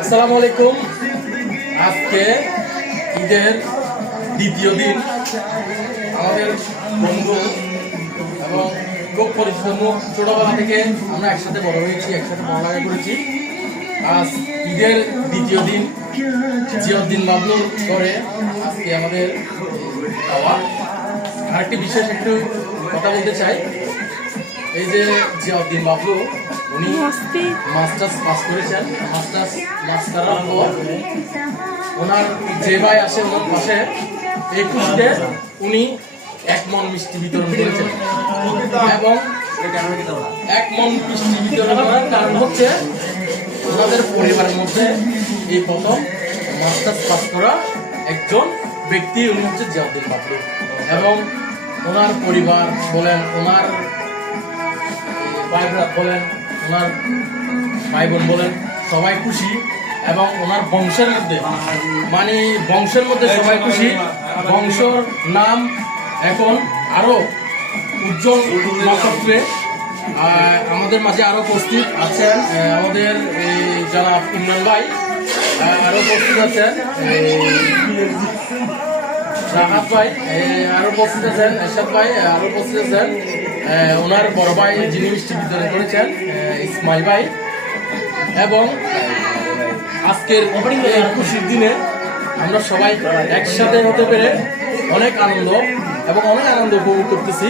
আসসালামু আলাইকুম। আজকে ঈদের দ্বিতীয় দিন। আমাদের বন্ধু এবং খুব পরিচিত মুখ, ছোটবেলা থেকে আমরা একসাথে বড় হয়েছি, একসাথে পড়ালেখা করেছি। আজ ঈদের দ্বিতীয় দিন, জিয়াউদ্দিন বাবলুর করে আজকে আমাদের খাওয়া। আরেকটি বিশেষ একটু কথা বলতে চাই। এই যে জিয়াউদ্দিন বাবলু, উনি মাস্টার্স পাস করেছেন। মাস্টার্স করার পর ওনার যে ভাই আসে ওনার পাশে এই খুশিতে উনি 1 মণ মিষ্টি বিতরণ করেছেন। এবং 1 মণ মিষ্টি বিতরণ করার কারণ হচ্ছে ওনাদের পরিবারের মধ্যে এই প্রথম মাস্টার্স পাস করা একজন ব্যক্তি, উনি হচ্ছে জিয়াউদ্দিন বাবলু। এবং ওনার পরিবার বলেন, ওনার ভাই ব্রাত বলেন, ওনার ভাই বোন বলেন, সবাই খুশি। এবং ওনার বংশের মধ্যে সবাই খুশি। বংশর নাম এখন আরো উজ্জ্বল নক্ষত্রে। আমাদের মাঝে আরো উপস্থিত আছেন আমাদের যারা ইমরান ভাই, আরো উপস্থিত আছেন রাহাত ভাই, আরো উপস্থিত আছেন এরশাদ ভাই, আরো উপস্থিত আছেন ওনার বড় ভাই যিনি মিষ্টি বিতরণ করেছেন ইসমাইল ভাই। এবং আজকের এই খুশির দিনে আমরা সবাই একসাথে হতে পেরে অনেক আনন্দ উপভোগ করতেছি।